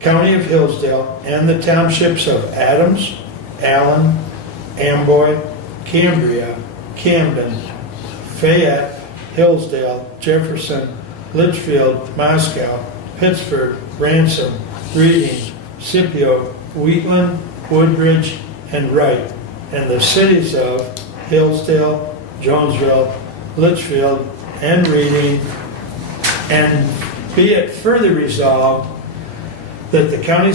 County of Hillsdale, and the townships of Adams, Allen, Amboy, Cambria, Camden, Fayette, Hillsdale, Jefferson, Litchfield, Moscow, Pittsburgh, Ransom, Reading, Scipio, Wheatland, Woodbridge, and Wright, and the cities of Hillsdale, Jonesville, Litchfield, and Reading, and be it further resolved that the county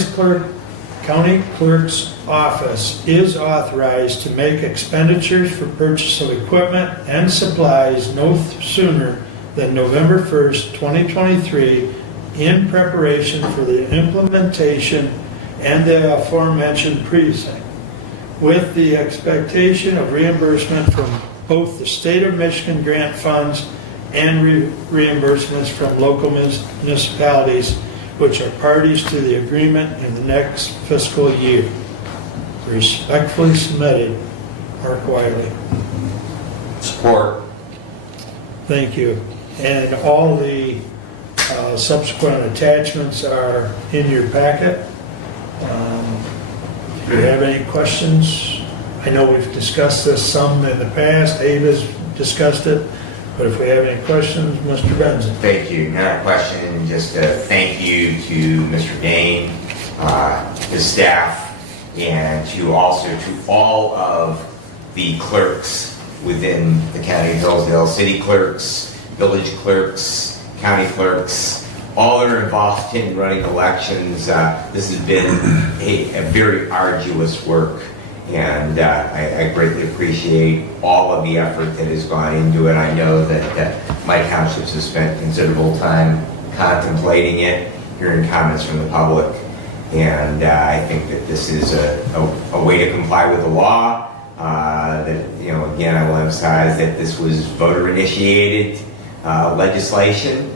clerk's office is authorized to make expenditures for purchase of equipment and supplies no sooner than November 1st, 2023, in preparation for the implementation and the aforementioned precinct, with the expectation of reimbursement from both the state of Michigan grant funds and reimbursements from local municipalities which are parties to the agreement in the next fiscal year. Respectfully submitted, Mark Wiley. Support. Thank you. And all the subsequent attachments are in your packet. If you have any questions, I know we've discussed this some in the past. Ava's discussed it. But if we have any questions, Mr. Benson. Thank you. Not a question, just a thank you to Mr. Dane, his staff, and to all of the clerks within the County of Hillsdale, city clerks, village clerks, county clerks, all that are involved in running elections. This has been a very arduous work. And I greatly appreciate all of the effort that has gone into it. I know that my townships have spent considerable time contemplating it, hearing comments from the public, and I think that this is a way to comply with the law. That, you know, again, I will emphasize that this was voter-initiated legislation,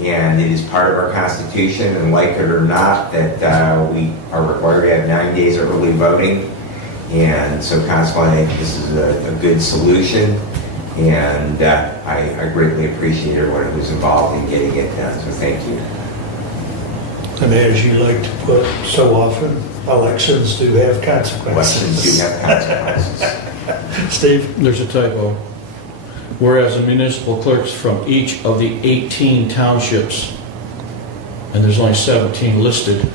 and it is part of our Constitution, and like it or not, that we are required to have 9 days of early voting. And so consequently, I think this is a good solution, and I greatly appreciate everyone who's involved in getting it done, so thank you. And as you like to put so often, elections do have consequences. Elections do have consequences. Steve? There's a typo. Whereas the municipal clerks from each of the 18 townships, and there's only 17 listed,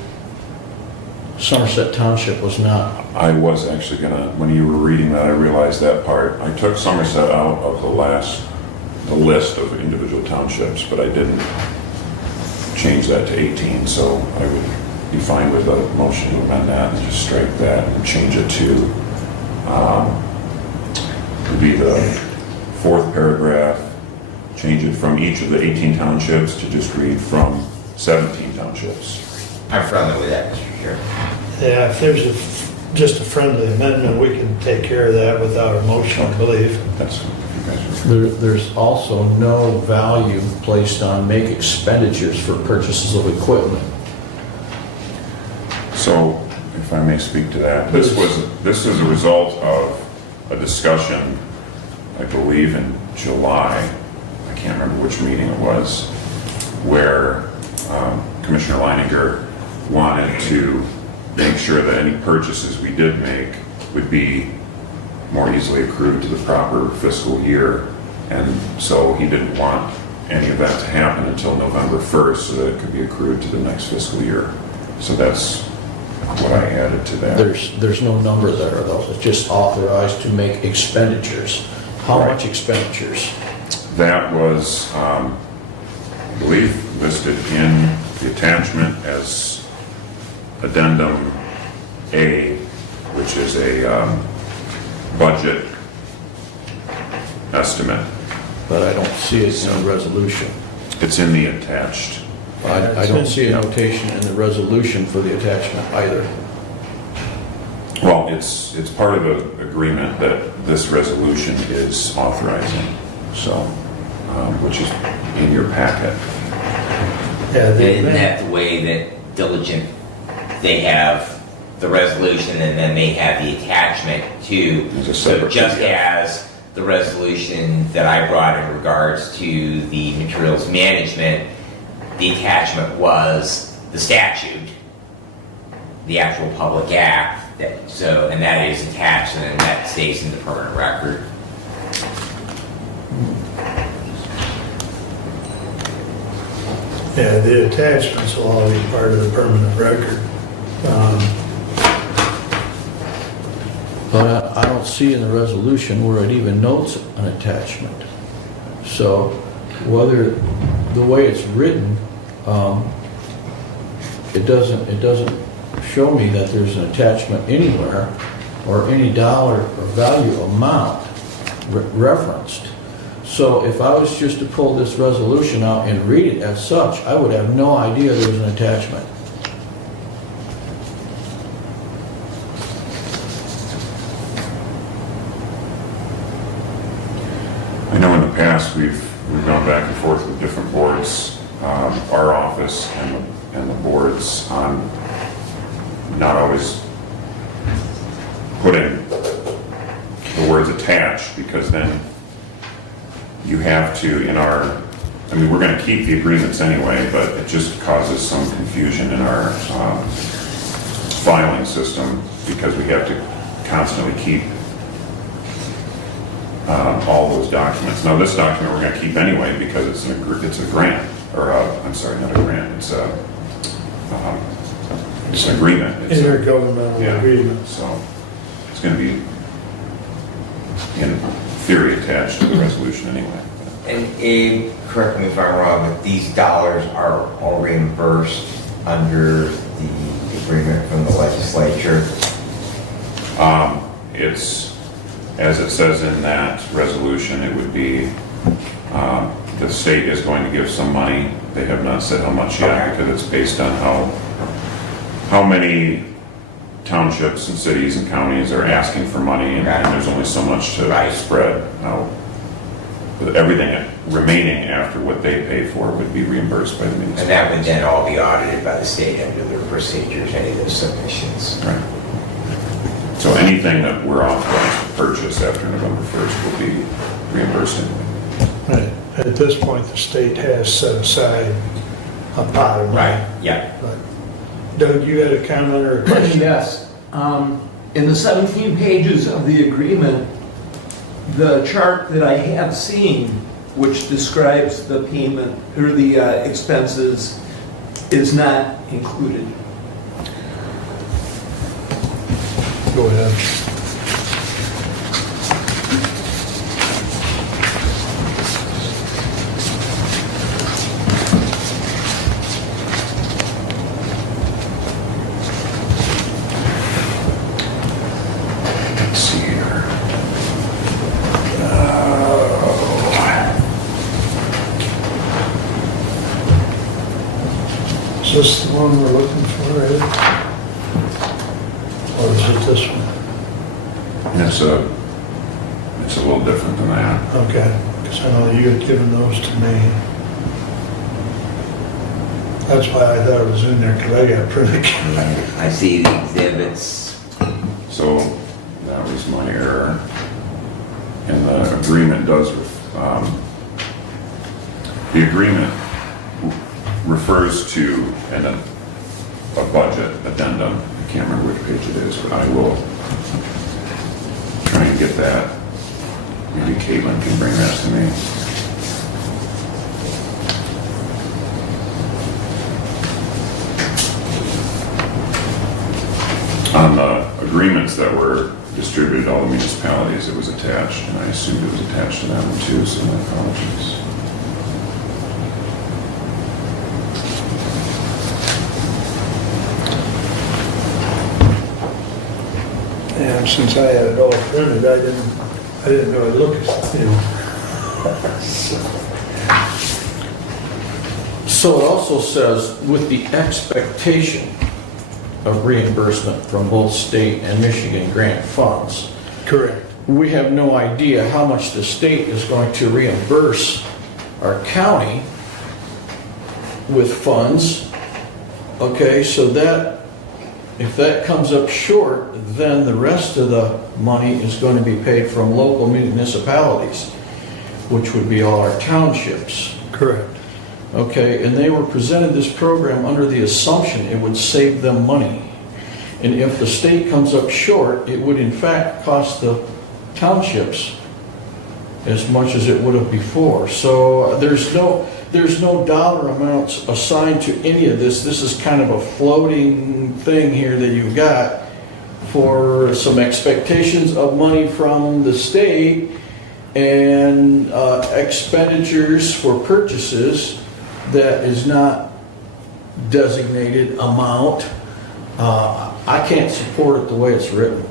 Somerset Township was not. I was actually gonna, when you were reading that, I realized that part. I took Somerset out of the list of individual townships, but I didn't change that to 18, so I would be fine with a motion to amend that and just strike that and change it to, would be the fourth paragraph, change it from each of the 18 townships to just read from 17 townships. I'm friendly with that, Mr. Chair. Yeah, if there's just a friendly amendment, we can take care of that without a motion, I believe. That's, There's also no value placed on make expenditures for purchases of equipment. so, if I may speak to that, this is a result of a discussion, I believe in July, I can't remember which meeting it was, where Commissioner Leininger wanted to make sure that any purchases we did make would be more easily accrued to the proper fiscal year. And so he didn't want any of that to happen until November 1st so that it could be accrued to the next fiscal year. So that's what I added to that. There's no number there though. It's just authorized to make expenditures. How Right. much expenditures? That was, I believe, listed in the attachment as Addendum A, which is a budget estimate. But I don't see it in the resolution. It's in the attached. I don't see a notation in the resolution for the attachment either. Well, it's part of the agreement that this resolution is authorizing, so, which is in your packet. Yeah, Isn't that the way that diligent, they have the resolution and then they have the attachment to, There's a so separate just PDF. as the resolution that I brought in regards to the materials management, the attachment was the statute, the actual public act, and that is attached, and then that stays in the permanent record. Yeah, the attachments will all be part of the permanent record. But I don't see in the resolution where it even notes an attachment. So whether, the way it's written, it doesn't show me that there's an attachment anywhere or any dollar or value amount referenced. So if I was just to pull this resolution out and read it as such, I would have no idea there was an attachment. I know in the past we've gone back and forth with different boards, our office and the boards on not always putting the words attached, because then you have to, I mean, we're going to keep the agreements anyway, but it just causes some confusion in our filing system, because we have to constantly keep all those documents. Now, this document we're going to keep anyway because it's a grant, or I'm sorry, not a grant. It's an agreement. It's Intergovernmental agreement. So it's going to be, in theory, attached to the resolution anyway. And Abe, correct me if I'm wrong, but these dollars are all reimbursed under the agreement from the legislature? It's, as it says in that resolution, it would be, the state is going to give some money. They have not said how much yet, because it's based on how many townships and cities and counties are asking for money, and there's only so much to spread out. But everything remaining after what they pay for would be reimbursed by the municipality. And that would then all be audited by the state under their procedures, any of those submissions. Right. So anything that we're authorized to purchase after November 1st will be reimbursed anyway. Right. At this point, the state has set aside a pot of money. Right, yeah. But Doug, you had a comment or a question? Yes. In the 17 pages of the agreement, the chart that I have seen, which describes the payment or the expenses, is not included. Go ahead. Let's see here. Is this the one we're looking for, Ed? Or is it this one? It's a little different than that. Okay, because I know you had given those to me. That's why I thought it was in there, because I got printed. I see the exhibits. So that was my error. And the agreement does, the agreement refers to a budget addendum. I can't remember which page it is, but I will try and get that. Maybe Caitlin can bring that to me. On the agreements that were distributed to all the municipalities, it was attached, and I assumed it was attached to that one too, so my apologies. And since I had it all printed, I didn't really look at it, you know. So it also says, with the expectation of reimbursement from both state and Michigan grant funds. Correct. We have no idea how much the state is going to reimburse our county with funds. Okay, so that, if that comes up short, then the rest of the money is going to be paid from local municipalities, which would be all our townships. Correct. Okay, and they were presented this program under the assumption it would save them money. And if the state comes up short, it would in fact cost the townships as much as it would have before. So there's no dollar amounts assigned to any of this. This is kind of a floating thing here that you've got for some expectations of money from the state and expenditures for purchases that is not designated amount. I can't support it the way it's written.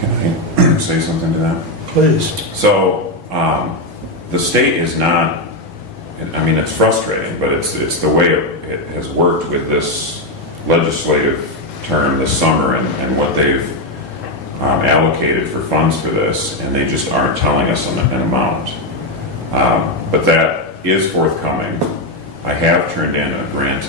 Can I say something to that? Please. So, the state is not, I mean, it's frustrating, but it's the way it has worked with this legislative term this summer and what they've allocated for funds for this, and they just aren't telling us an amount. But that is forthcoming. I have turned in a grant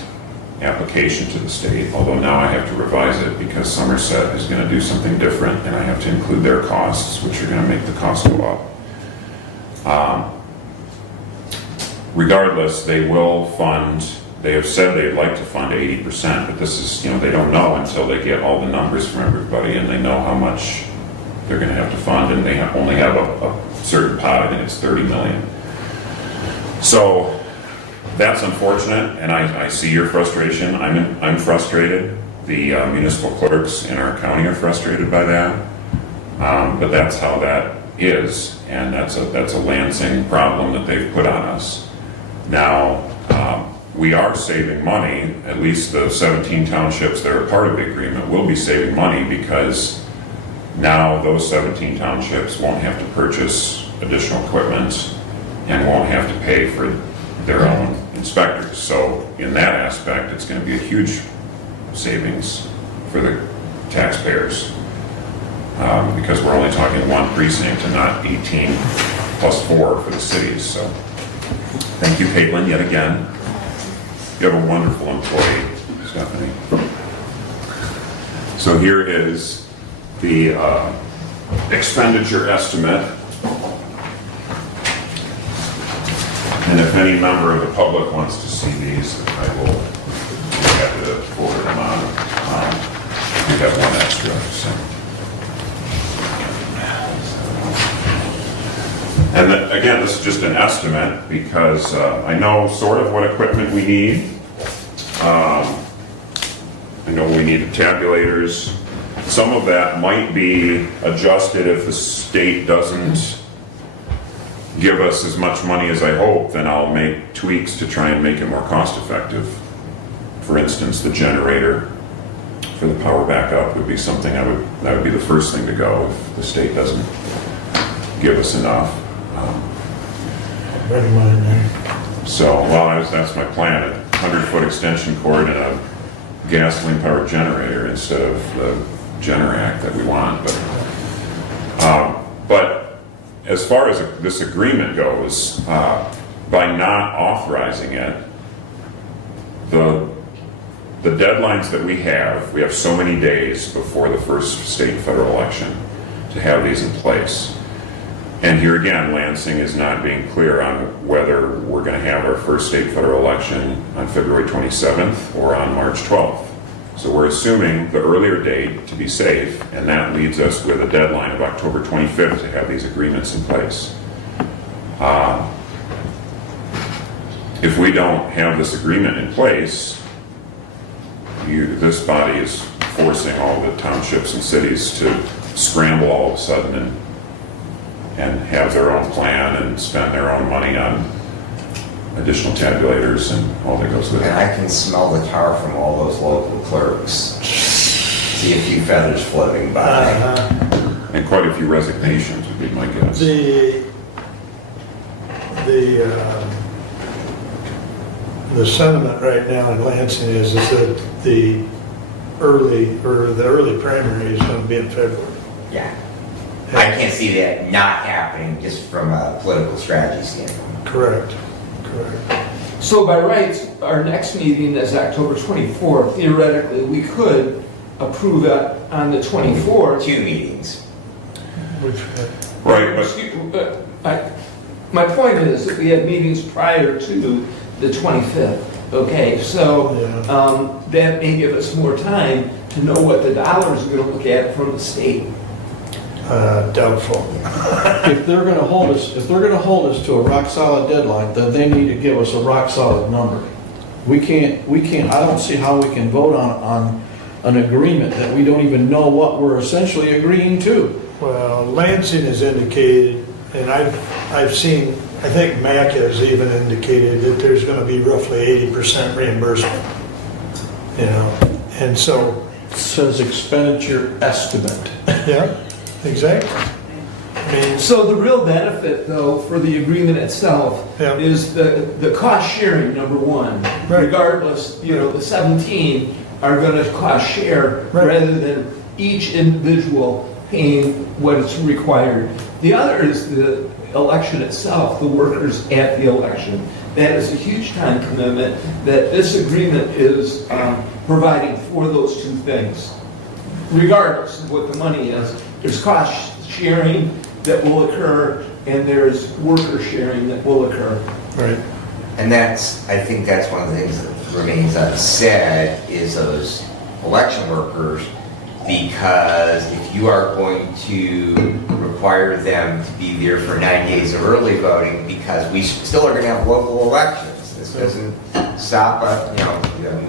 application to the state, although now I have to revise it because Somerset is going to do something different and I have to include their costs, which are going to make the cost go up. Regardless, they will fund, they have said they'd like to fund 80%, but this is, they don't know until they get all the numbers from everybody and they know how much they're going to have to fund, and they only have a certain pot. I think it's 30 million. So that's unfortunate, and I see your frustration. I'm frustrated. The municipal clerks in our county are frustrated by that, but that's how that is, and that's a Lansing problem that they've put on us. Now, we are saving money. At least the 17 townships that are part of the agreement will be saving money, because now those 17 townships won't have to purchase additional equipment and won't have to pay for their own inspectors. So in that aspect, it's going to be a huge savings for the taxpayers, because we're only talking one precinct and not 18 plus 4 for the cities. So thank you, Caitlin, yet again. You have a wonderful employee, Stephanie. So here is the expenditure estimate. And if any member of the public wants to see these, I will be happy to forward them on. We have one extra. So. And then, again, this is just an estimate because I know sort of what equipment we need. I know we need tabulators. Some of that might be adjusted if the state doesn't give us as much money as I hope. Then I'll make tweaks to try and make it more cost effective. For instance, the generator for the power backup would be something that would be the first thing to go if the state doesn't give us enough. Ready mine then. So, well, that's my plan, a 100-foot extension cord and a gasoline-powered generator instead of the Generac that we want. But as far as this agreement goes, by not authorizing it, the deadlines that we have so many days before the first state and federal election to have these in place. And here again, Lansing is not being clear on whether we're going to have our first state federal election on February 27th or on March 12th. So we're assuming the earlier date to be safe, and that leads us with a deadline of October 25th to have these agreements in place. If we don't have this agreement in place, this body is forcing all the townships and cities to scramble all of a sudden and have their own plan and spend their own money on additional tabulators and all that goes with it. And I can smell the tar from all those local clerks. See a few feathers floating by. And quite a few resignations would be my guess. The sentiment right now in Lansing is that the early primary is going to be in February. Yeah. I can't see that not happening just from a political strategy standpoint. Correct. So by rights, our next meeting is October 24th. Theoretically, we could approve it on the 24th. 2 meetings. Right, but My point is that we have meetings prior to the 25th. Okay, so Yeah. that may give us more time to know what the dollars are going to look at from the state. Doubtful. If they're gonna hold us to a rock solid deadline, then they need to give us a rock solid number. We can't, I don't see how we can vote on an agreement that we don't even know what we're essentially agreeing to. Well, Lansing has indicated, and I've seen, I think MAC has even indicated that there's going to be roughly 80% reimbursement. You know, and so, It says expenditure estimate. yeah, exactly. I mean, So the real benefit, though, for the agreement itself Yeah. is the cost sharing, number one. Right. Regardless, the 17 are going to cost share Right. rather than each individual paying what is required. The other is the election itself, the workers at the election. That is a huge time commitment that this agreement is providing for those two things. Regardless of what the money is, there's cost sharing that will occur and there's worker sharing that will occur. right. And I think that's one of the things that remains unsaid is those election workers, because if you are going to require them to be there for 9 days of early voting, because we still are going to have local elections. This doesn't stop us,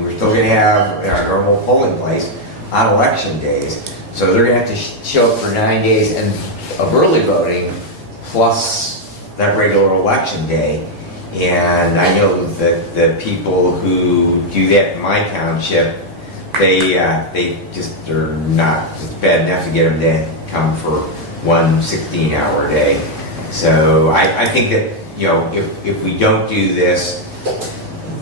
we're still going to have our normal polling place on election days. So they're going to have to show up for 9 days of early voting plus that regular election day. And I know that the people who do that in my township, they just are not, it's bad enough to get them to come for one 16-hour day. So I think that, if we don't do this,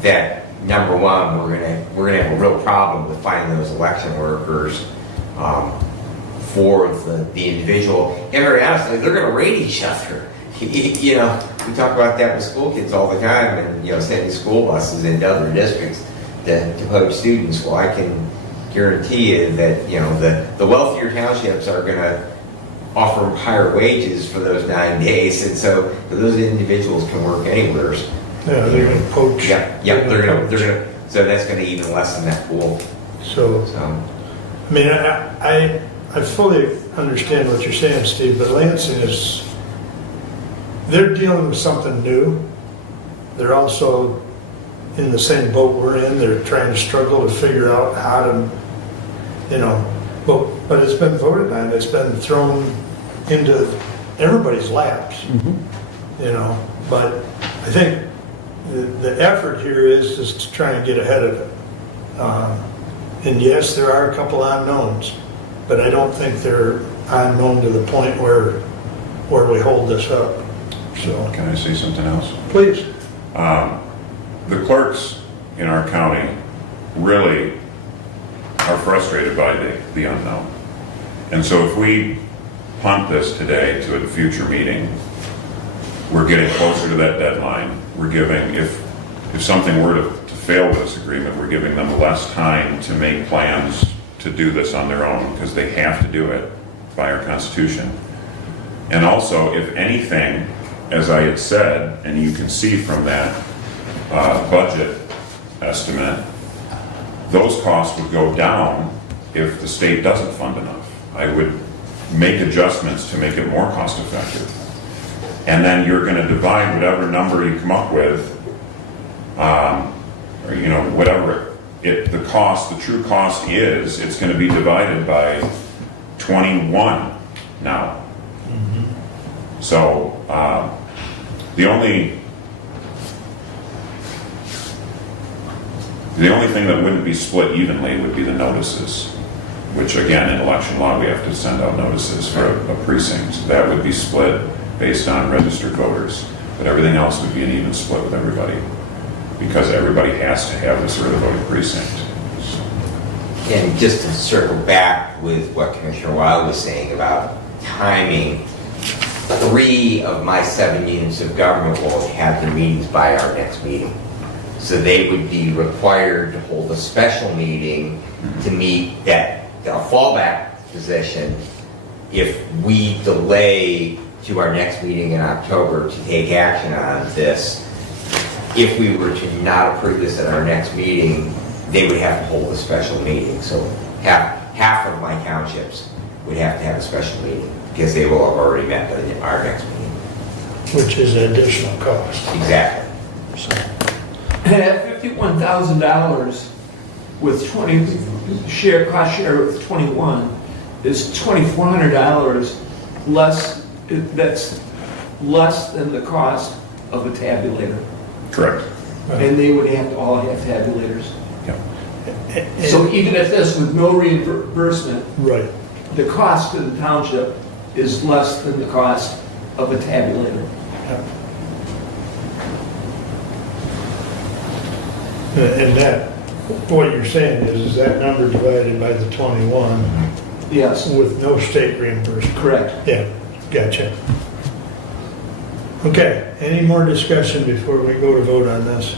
that number one, we're gonna have a real problem with finding those election workers for the individual. And very honestly, they're gonna rate each other. We talk about that with school kids all the time, and sending school buses into other districts to poach students. Well, I can guarantee you that the wealthier townships are going to offer higher wages for those 9 days, and so those individuals can work anywhere. Yeah, they're going to poach. Yeah, they're gonna. So that's going to even lessen that pool. So, I mean, I fully understand what you're saying, Steve, but Lansing they're dealing with something new. They're also in the same boat we're in. They're trying to struggle to figure out how to, but it's been voted on. It's been thrown into everybody's laps, but I think the effort here is to try and get ahead of it. And yes, there are a couple unknowns, but I don't think they're unknown to the point where we hold this up. So, Can I say something else? please. The clerks in our county really are frustrated by the unknown. And so if we punt this today to a future meeting, we're getting closer to that deadline. We're giving, if something were to fail this agreement, we're giving them less time to make plans to do this on their own, because they have to do it by our Constitution. And also, if anything, as I had said, and you can see from that budget estimate, those costs would go down if the state doesn't fund enough. I would make adjustments to make it more cost effective. And then you're going to divide whatever number you come up with, or whatever the true cost is, it's going to be divided by 21 now. So the only thing that wouldn't be split evenly would be the notices, which again, in election law, we have to send out notices for a precinct. That would be split based on registered voters, but everything else would be an even split with everybody, because everybody has to have this early voting precinct. And just to circle back with what Commissioner Wild was saying about timing, 3 of my 7 units of government will have their meetings by our next meeting. So they would be required to hold a special meeting to meet a fallback position if we delay to our next meeting in October to take action on this. if we were to not approve this at our next meeting, they would have to hold a special meeting. So half of my townships would have to have a special meeting because they will have already met at our next meeting. Which is an additional cost. Exactly. So, And at $51,000 with 20, cost share with 21 is $2,400 less, that's less than the cost of a tabulator. Correct. And they would have to all have tabulators. Yep. and- So even if this with no reimbursement, Right. the cost to the township is less than the cost of a tabulator. And that, what you're saying is that number divided by the 21 Yes, with no state reimbursement. correct. Yeah, gotcha. Okay, any more discussion before we go to vote on this?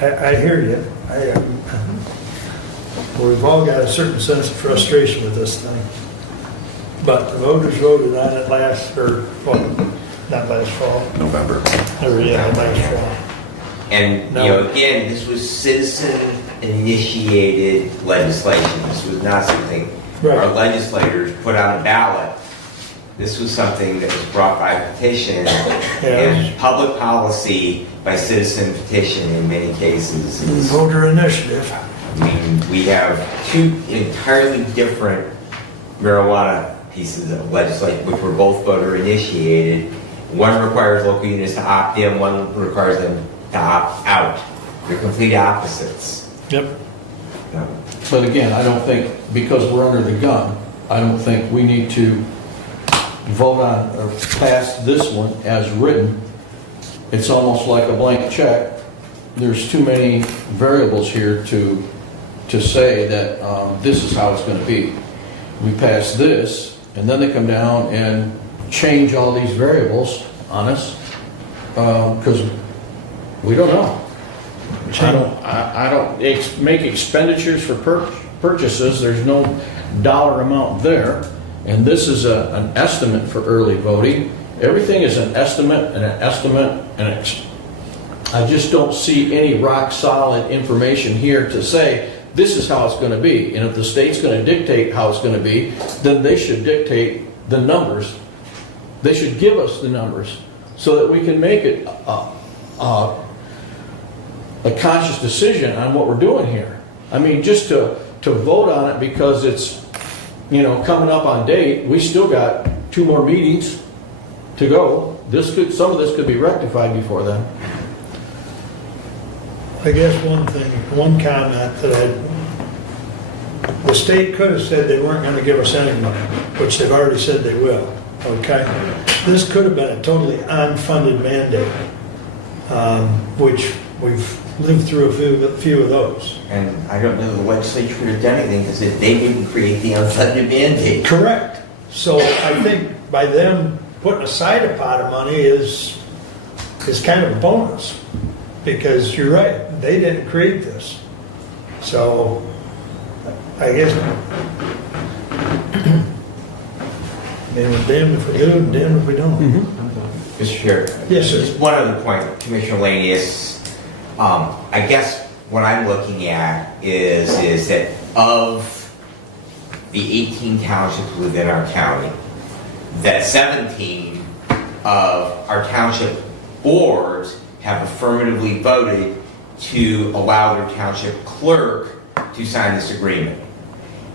I hear you. We've all got a certain sense of frustration with this thing. But the voters voted on it not last fall, November. last fall. And, again, this was citizen-initiated legislation. This was not something Right. our legislators put on a ballot. This was something that was brought by petition and public policy by citizen petition in many cases. Voter initiative. I mean, we have two entirely different marijuana pieces of legislation, which were both voter initiated. One requires local units to opt in, one requires them to opt out. They're complete opposites. Yep. But again, I don't think, because we're under the gun, I don't think we need to vote on or pass this one as written. It's almost like a blank check. There's too many variables here to say that this is how it's going to be. We pass this, and then they come down and change all these variables on us because we don't know. I don't make expenditures for purchases. There's no dollar amount there. And this is an estimate for early voting. Everything is an estimate and an estimate. I just don't see any rock solid information here to say this is how it's going to be. And if the state's going to dictate how it's going to be, then they should dictate the numbers. They should give us the numbers so that we can make it a conscious decision on what we're doing here. I mean, just to vote on it because it's, coming up on date, we still got 2 more meetings to go. Some of this could be rectified before then. I guess one comment that the state could have said they weren't going to give us any money, which they've already said they will, okay? This could have been a totally unfunded mandate, which we've lived through a few of those. And I don't know the legislature would have done anything because they didn't create the unfunded mandate. Correct. So I think by them putting aside a pot of money is kind of a bonus, because you're right, they didn't create this. So I guess we're damned if we do and damned if we don't. Mr. Chair. Yes, sir. Just one other point, Commissioner Lanius. I guess what I'm looking at is that of the 18 townships within our county, that 17 of our township boards have affirmatively voted to allow their township clerk to sign this agreement.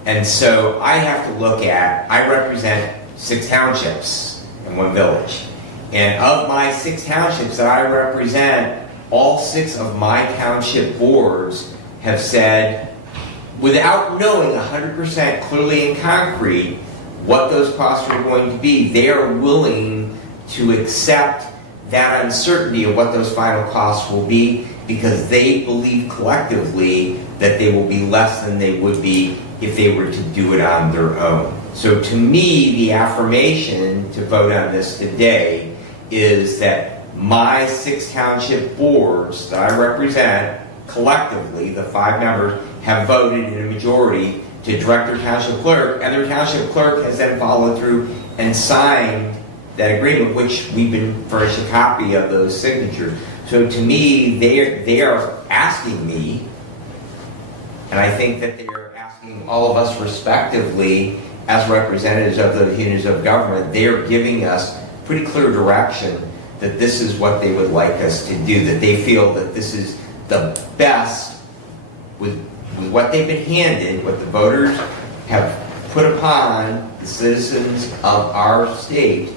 And so I have to look at, I represent 6 townships and 1 village. And of my 6 townships that I represent, all 6 of my township boards have said, without knowing 100% clearly in concrete what those costs are going to be, they are willing to accept that uncertainty of what those final costs will be, because they believe collectively that they will be less than they would be if they were to do it on their own. So to me, the affirmation to vote on this today is that my 6 township boards that I represent, collectively, the 5 members, have voted in a majority to direct their township clerk, and their township clerk has then followed through and signed that agreement, which we've been furnished a copy of those signatures. So to me, they are asking me, and I think that they are asking all of us respectively as representatives of those units of government, they are giving us pretty clear direction that this is what they would like us to do, that they feel that this is the best with what they've been handed, what the voters have put upon the citizens of our state.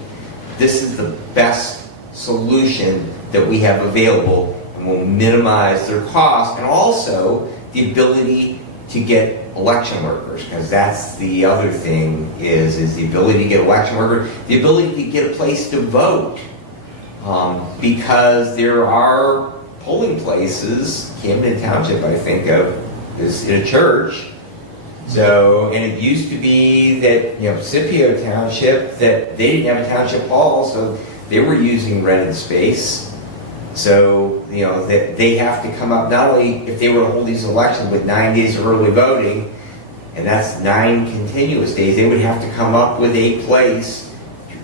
This is the best solution that we have available and will minimize their cost, and also the ability to get election workers, because that's the other thing is the ability to get election workers, the ability to get a place to vote. Because there are polling places, Camden Township, I think of, is in a church. So, and it used to be that, Scipio Township, that they didn't have a township hall, so they were using rented space. So, that they have to come up, not only if they were to hold these elections with 9 days of early voting, and that's 9 continuous days, they would have to come up with a place,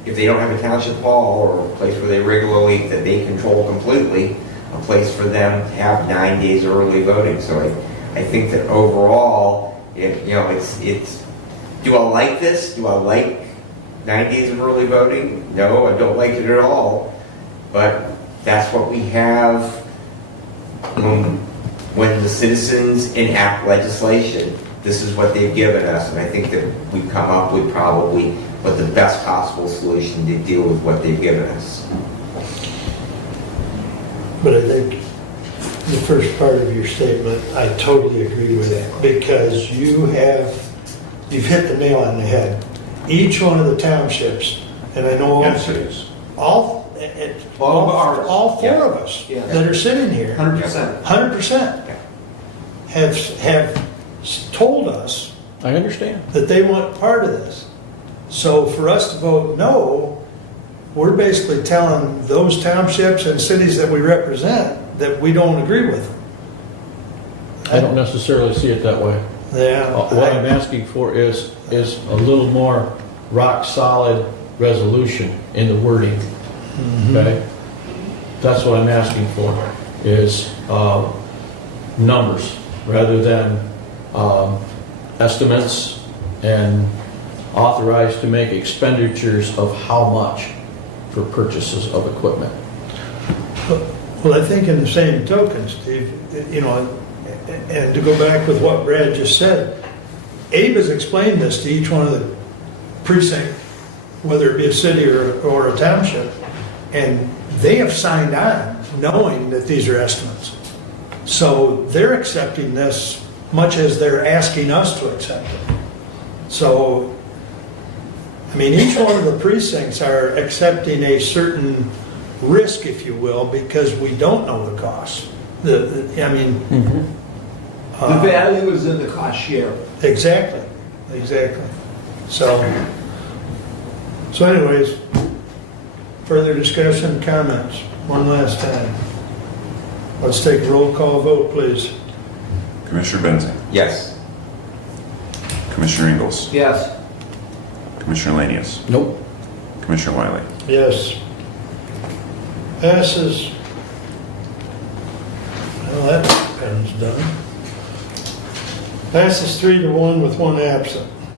if they don't have a township hall or a place where they regularly, that they control completely, a place for them to have 9 days of early voting. So I think that overall, it's, do I like this? Do I like 9 days of early voting? No, I don't like it at all. But that's what we have when the citizens enact legislation. This is what they've given us, and I think that we've come up with probably what the best possible solution to deal with what they've given us. But I think the first part of your statement, I totally agree with that, because you've hit the nail on the head. Each one of the townships, and I know And cities. all four of us Yeah. that are sitting here, 100%. 100% have told us I understand. that they want part of this. So for us to vote no, we're basically telling those townships and cities that we represent that we don't agree with them. I don't necessarily see it that way. Yeah. What I'm asking for is a little more rock-solid resolution in the wording, okay? That's what I'm asking for, is numbers, rather than estimates, and authorized to make expenditures of how much for purchases of equipment. Well, I think in the same token, Steve, and to go back with what Brad just said, Abe has explained this to each one of the precinct, whether it be a city or a township, and they have signed on knowing that these are estimates. So they're accepting this much as they're asking us to accept it. So, I mean, each one of the precincts are accepting a certain risk, if you will, because we don't know the cost. The value is in the cost share. Exactly. So anyways, further discussion, comments, one last time. Let's take a roll call vote, please. Commissioner Benzing, Yes. Commissioner Ingalls, Yes. Commissioner Lanius, Nope. Commissioner Wiley. Yes. Passes. Well, that pen's done. Passes 3-1 with one absent.